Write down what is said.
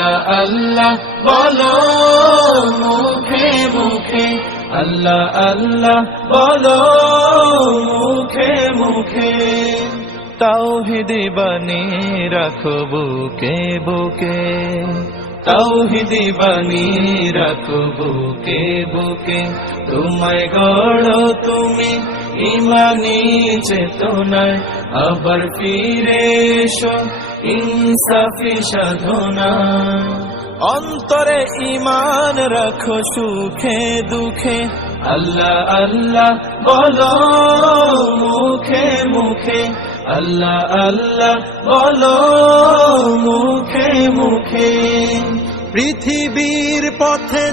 আল্লাহ আল্লাহ বলো মুখে মুখে, আল্লাহ আল্লাহ বলো মুখে মুখে। তাওহীদি বাণী রাখো বুকে বুকে, তাওহীদি বাণী রাখো বুকে বুকে। তোমায় গড়ো তুমি ইমানি চেতনায়, আবার ফিরে এসো ইনসাফি সাধনায়। অন্তরে ঈমান রাখো সুখে দুঃখে, আল্লাহ আল্লাহ বলো মুখে মুখে, আল্লাহ আল্লাহ বলো মুখে মুখে। পৃথিবীর পথে